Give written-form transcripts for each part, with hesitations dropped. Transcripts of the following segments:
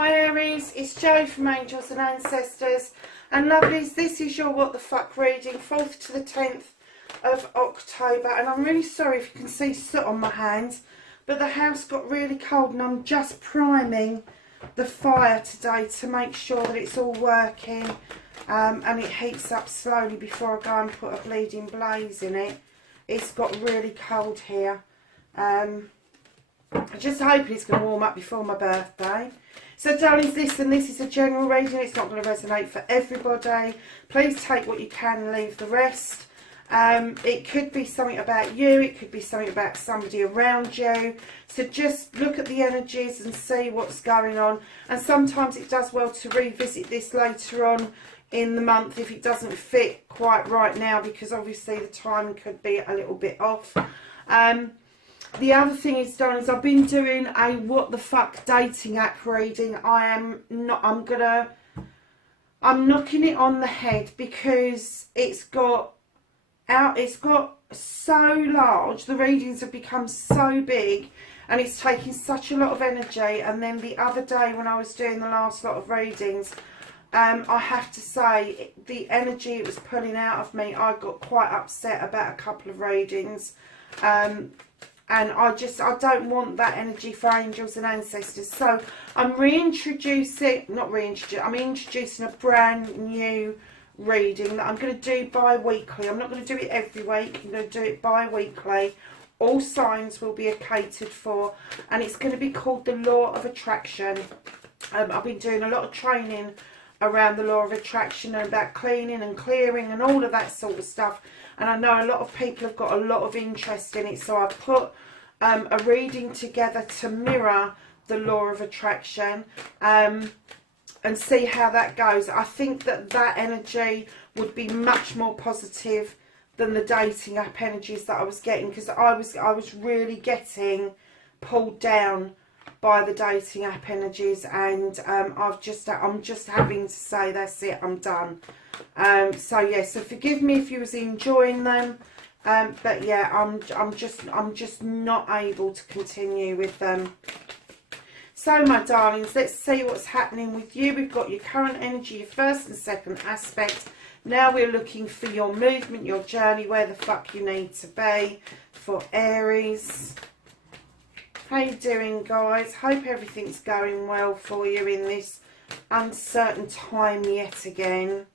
Hi Aries, it's Jo from Angels and Ancestors, and lovelies, this is your What the Fuck reading, 4th to the 10th of October, and I'm really sorry if you can see soot on my hands, but the house got really cold and I'm just priming the fire today to make sure that it's all working and it heats up slowly before I go and put a bleeding blaze in it. It's got really cold here. I'm just hoping it's going to warm up before my birthday. So darlings, listen, this is a general reading. It's not going to resonate for everybody. Please take what you can and leave the rest. It could be something about you. It could be something about somebody around you. So just look at the energies and see what's going on. And sometimes it does well to revisit this later on in the month if it doesn't fit quite right now, because obviously the timing could be a little bit off. The other thing is, darlings, I've been doing a what the fuck dating app reading. I'm knocking it on the head because it's got so large. The readings have become so big and it's taking such a lot of energy. And then the other day when I was doing the last lot of readings, I have to say the energy it was pulling out of me, I got quite upset about a couple of readings. And I don't want that energy for angels and ancestors. So I'm introducing a brand new reading that I'm going to do bi-weekly. I'm not going to do it every week. I'm going to do it bi-weekly. All signs will be catered for. And it's going to be called the Law of Attraction. I've been doing a lot of training around the Law of Attraction and about cleaning and clearing and all of that sort of stuff. And I know a lot of people have got a lot of interest in it. So I've put a reading together to mirror the Law of Attraction and see how that goes. I think that energy would be much more positive than the dating app energies that I was getting, because I was really getting pulled down by the dating app energies, and I'm just having to say that's it, I'm done. So yeah, so forgive me if you was enjoying them, but yeah, I'm just not able to continue with them. So my darlings, let's see what's happening with you. We've got your current energy, your first and second aspect. Now we're looking for your movement, your journey, where the fuck you need to be for Aries. How you doing, guys? Hope everything's going well for you in this uncertain time yet again.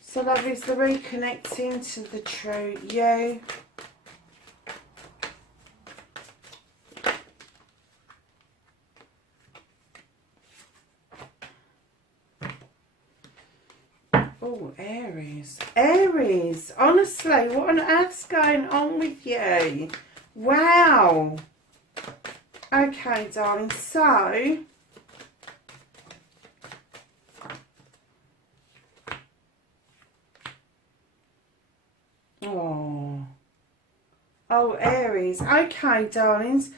So lovelies, the reconnecting to the true you. Oh, Aries. Aries, honestly, what on earth's going on with you? Wow. Okay, darling, so oh, Aries. Okay, darlings.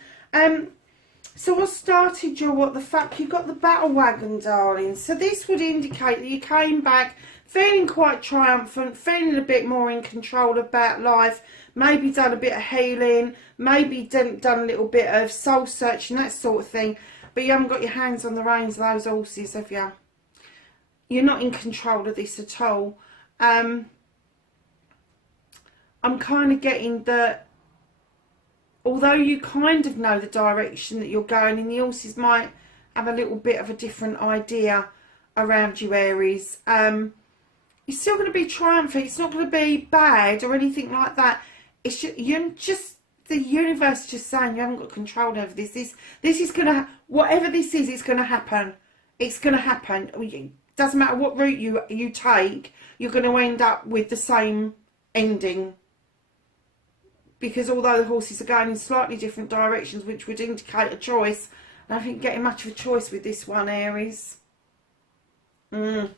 So what started your what the fuck? You got the battle wagon, darling. So this would indicate that you came back feeling quite triumphant, feeling a bit more in control about life, maybe done a bit of healing, maybe done a little bit of soul searching, that sort of thing. But you haven't got your hands on the reins of those horses, have you? You're not in control of this at all. I'm kind of getting that although you kind of know the direction that you're going in, the horses might have a little bit of a different idea around you, Aries. You're still going to be triumphant. It's not going to be bad or anything like that. It's just the universe just saying you haven't got control over this. This is going to, whatever this is, it's going to happen. It's going to happen. It doesn't matter what route you take, you're going to end up with the same ending. Because although the horses are going in slightly different directions, which would indicate a choice, I don't think you're getting much of a choice with this one, Aries. Facing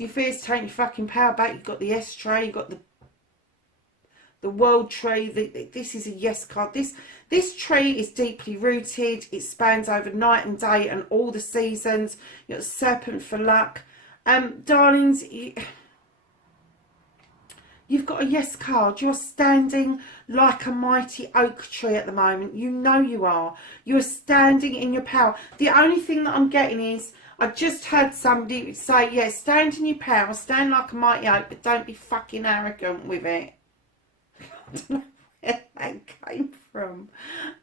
your fears, taking your fucking power back. You've got the S tray, you've got the the world tree. This is a yes card. This tree is deeply rooted. It spans over night and day and all the seasons. You've got serpent for luck. Darlings, you've got a yes card. You're standing like a mighty oak tree at the moment. You know you are. You're standing in your power. The only thing that I'm getting is, I just heard somebody say, yeah, stand in your power, stand like a mighty oak, but don't be fucking arrogant with it. I don't know where that came from.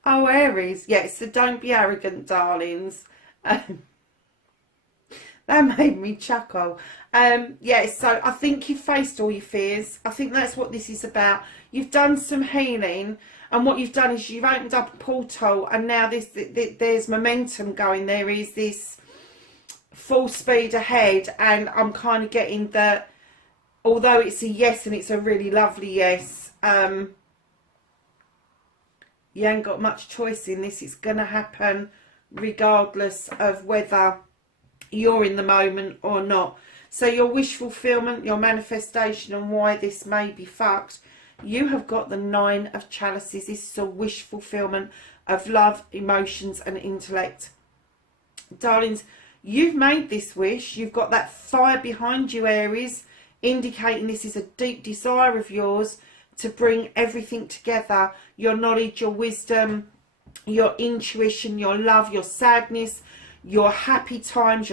Oh, Aries. Yeah, so don't be arrogant, darlings. That made me chuckle. Yeah, so I think you've faced all your fears. I think that's what this is about. You've done some healing, and what you've done is you've opened up a portal, and now there's momentum going. There is this full speed ahead, and I'm kind of getting that, although it's a yes and it's a really lovely yes, you ain't got much choice in this. It's going to happen regardless of whether you're in the moment or not. So your wish fulfillment, your manifestation, and why this may be fucked, you have got the 9 of Chalices. This is a wish fulfillment of love, emotions and intellect. Darlings, you've made this wish. You've got that fire behind you, Aries, indicating this is a deep desire of yours to bring everything together. Your knowledge, your wisdom, your intuition, your love, your sadness, your happy times,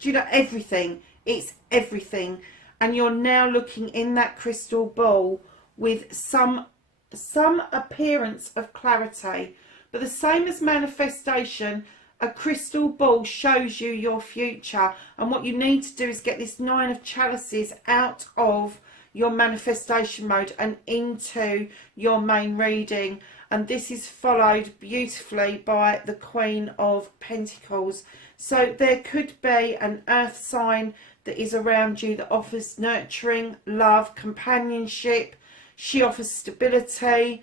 you know, everything. It's everything. And you're now looking in that crystal ball with some appearance of clarity. But the same as manifestation, a crystal ball shows you your future. And what you need to do is get this 9 of Chalices out of your manifestation mode and into your main reading. And this is followed beautifully by the Queen of Pentacles. So there could be an earth sign that is around you that offers nurturing, love, companionship. She offers stability.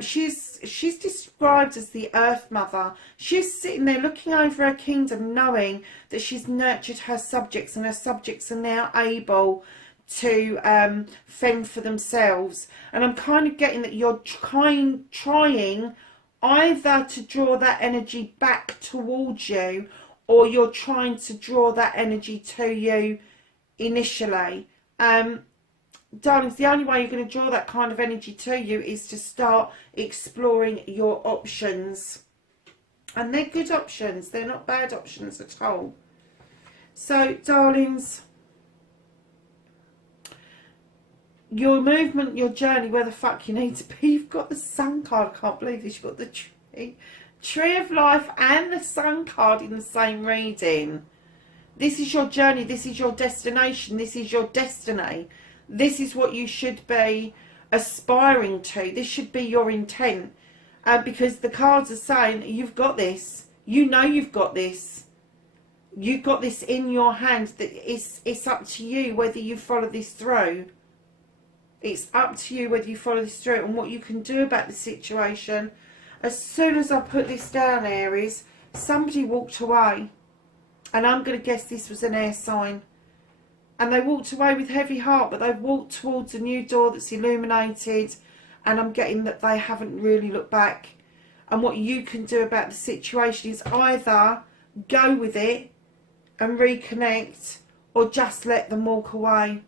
She's described as the Earth Mother. She's sitting there looking over her kingdom, knowing that she's nurtured her subjects, and her subjects are now able to fend for themselves. And I'm kind of getting that you're trying either to draw that energy back towards you, or you're trying to draw that energy to you initially. Darlings, the only way you're going to draw that kind of energy to you is to start exploring your options. And they're good options. They're not bad options at all. So, darlings, your movement, your journey, where the fuck you need to be. You've got the Sun card. I can't believe this. You've got the Tree of Life and the Sun card in the same reading. This is your journey. This is your destination. This is your destiny. This is what you should be aspiring to. This should be your intent. Because the cards are saying you've got this. You know you've got this. You've got this in your hands. That it's up to you whether you follow this through. It's up to you whether you follow this through and what you can do about the situation. As soon as I put this down, Aries, somebody walked away. And I'm going to guess this was an air sign. And they walked away with heavy heart, but they've walked towards a new door that's illuminated. And I'm getting that they haven't really looked back. And what you can do about the situation is either go with it and reconnect, or just let them walk away.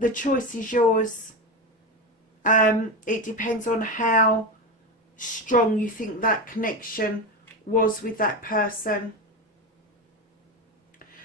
The choice is yours. It depends on how strong you think that connection was with that person.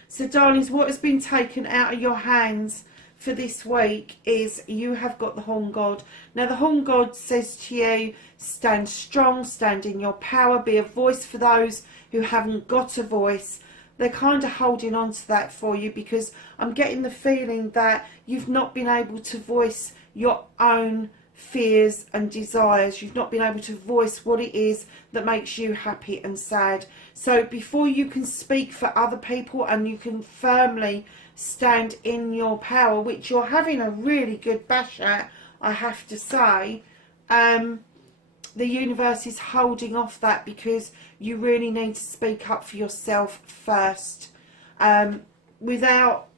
So, darlings, what has been taken out of your hands for this week is you have got the Horn God. Now, the Horn God says to you, stand strong, stand in your power, be a voice for those who haven't got a voice. They're kind of holding on to that for you, because I'm getting the feeling that you've not been able to voice your own fears and desires. You've not been able to voice what it is that makes you happy and sad. So before you can speak for other people and you can firmly stand in your power, which you're having a really good bash at, I have to say, the universe is holding off that, because you really need to speak up for yourself first. Without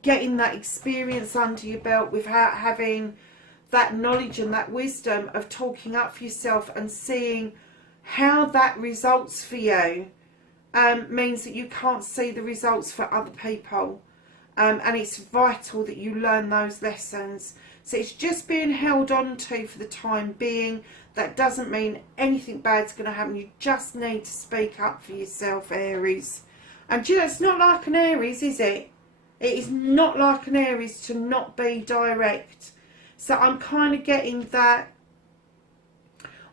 getting that experience under your belt, without having that knowledge and that wisdom of talking up for yourself and seeing how that results for you means that you can't see the results for other people. And it's vital that you learn those lessons. So it's just being held on to for the time being. That doesn't mean anything bad's going to happen. You just need to speak up for yourself, Aries. And you know, it's not like an Aries, is it? It is not like an Aries to not be direct. So I'm kind of getting that,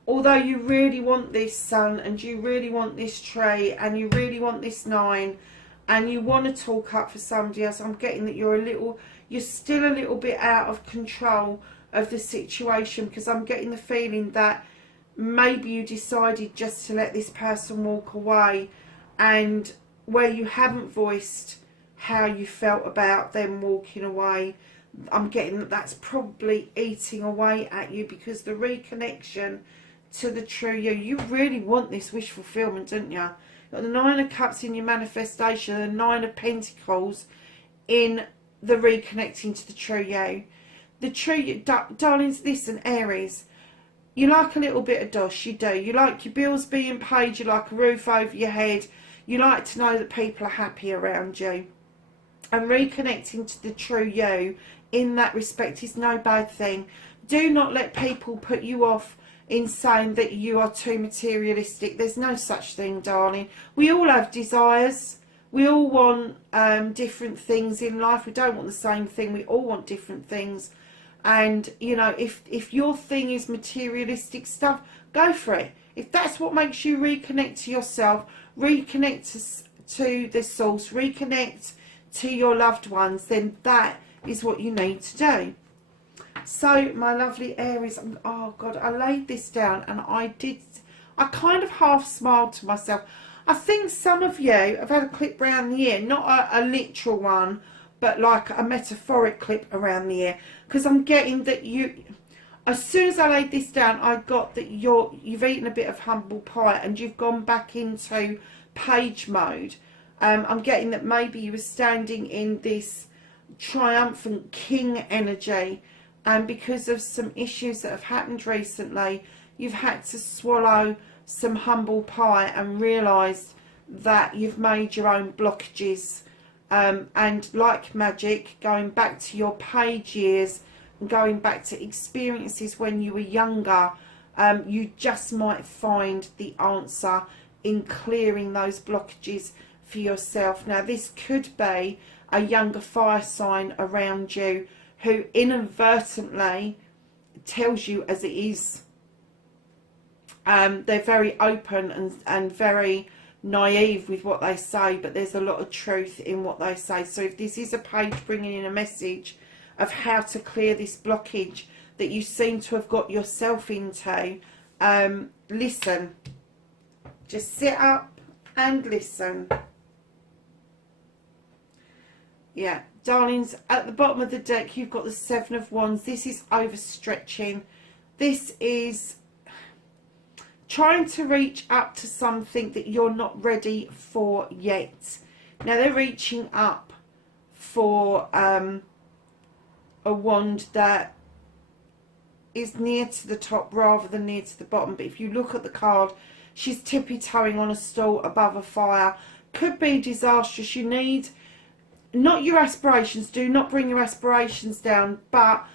although you really want this Sun and you really want this Tree and you really want this 9 and you want to talk up for somebody else, I'm getting that you're still a little bit out of control of the situation, because I'm getting the feeling that maybe you decided just to let this person walk away, and where you haven't voiced how you felt about them walking away, I'm getting that that's probably eating away at you, because the reconnection to the true you really want this wish fulfillment, don't you? You've got the 9 of Cups in your manifestation, the 9 of Pentacles in the reconnecting to the true you. The true you, darlings, listen, Aries, you like a little bit of dosh, you do. You like your bills being paid, you like a roof over your head, you like to know that people are happy around you. And reconnecting to the true you in that respect is no bad thing. Do not let people put you off in saying that you are too materialistic. There's no such thing, darling. We all have desires. We all want different things in life. We don't want the same thing. We all want different things. And, you know, if your thing is materialistic stuff, go for it. If that's what makes you reconnect to yourself, reconnect to the source, reconnect to your loved ones, then that is what you need to do. So, my lovely Aries, oh God, I laid this down and I kind of half smiled to myself. I think some of you have had a clip around the ear, not a literal one, but like a metaphoric clip around the ear. Because I'm getting that you, as soon as I laid this down, I got that you've eaten a bit of humble pie and you've gone back into page mode. I'm getting that maybe you were standing in this triumphant king energy, and because of some issues that have happened recently, you've had to swallow some humble pie and realised that you've made your own blockages. And like magic, going back to your page years and going back to experiences when you were younger, you just might find the answer in clearing those blockages for yourself. Now, this could be a younger fire sign around you who inadvertently tells you as it is. They're very open and very naive with what they say, but there's a lot of truth in what they say. So if this is a page bringing in a message of how to clear this blockage that you seem to have got yourself into, listen. Just sit up and listen. Yeah, darlings, at the bottom of the deck you've got the 7 of Wands. This is overstretching. This is trying to reach up to something that you're not ready for yet. Now, they're reaching up for a wand that is near to the top rather than near to the bottom. But if you look at the card, she's tippy-toeing on a stool above a fire. Could be disastrous. You need, not your aspirations, do not bring your aspirations down, but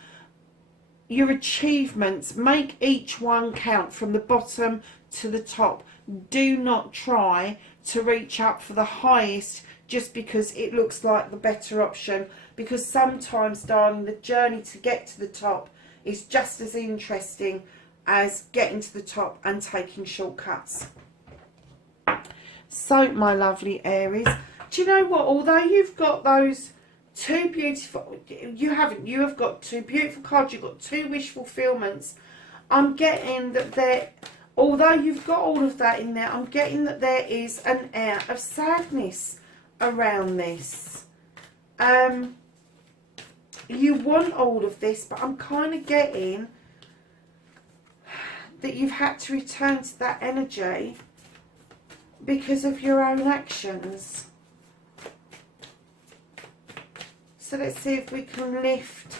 your achievements, make each one count from the bottom to the top. Do not try to reach up for the highest just because it looks like the better option, because sometimes, darling, the journey to get to the top is just as interesting as getting to the top and taking shortcuts. So, my lovely Aries, do you know what, although you've got those two beautiful, you have got two beautiful cards, you've got two wish fulfillments, I'm getting that there, although you've got all of that in there, I'm getting that there is an air of sadness around this. You want all of this, but I'm kind of getting that you've had to return to that energy because of your own actions. So let's see if we can lift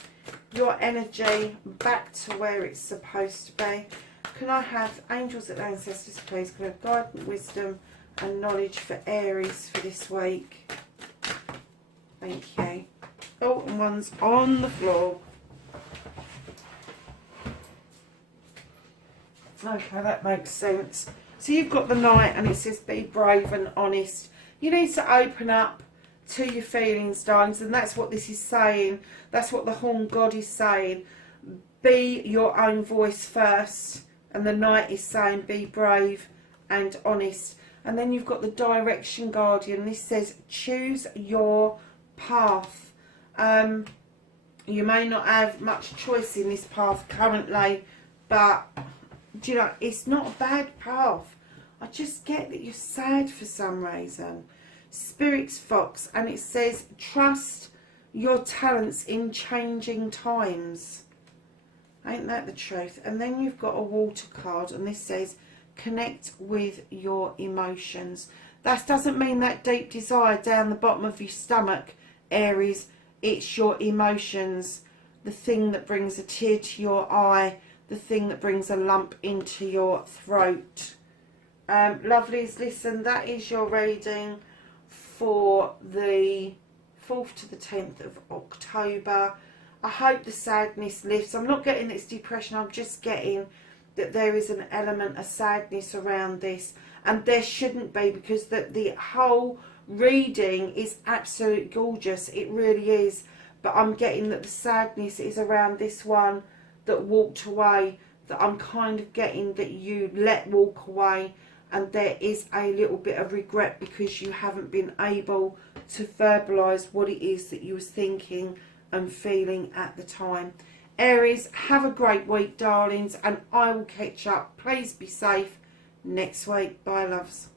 your energy back to where it's supposed to be. Can I have angels and ancestors, please? Can I have guidance, wisdom and knowledge for Aries for this week? Thank you. Oh, and one's on the floor. Okay, that makes sense. So you've got the Knight and it says be brave and honest. You need to open up to your feelings, darlings, and that's what this is saying. That's what the Horn God is saying. Be your own voice first. And the Knight is saying be brave and honest. And then you've got the Direction Guardian. This says choose your path. You may not have much choice in this path currently, but do you know, it's not a bad path. I just get that you're sad for some reason. Spirit's Fox, and it says trust your talents in changing times. Ain't that the truth? And then you've got a Water card, and this says connect with your emotions. That doesn't mean that deep desire down the bottom of your stomach, Aries. It's your emotions, the thing that brings a tear to your eye, the thing that brings a lump into your throat. Lovelies, listen, that is your reading for the 4th to the 10th of October. I hope the sadness lifts. I'm not getting it's depression, I'm just getting that there is an element of sadness around this, and there shouldn't be, because the whole reading is absolutely gorgeous, it really is, but I'm getting that the sadness is around this one that walked away, that I'm kind of getting that you let walk away, and there is a little bit of regret because you haven't been able to verbalise what it is that you was thinking and feeling at the time. Aries, have a great week, darlings, and I will catch up. Please be safe next week. Bye, loves.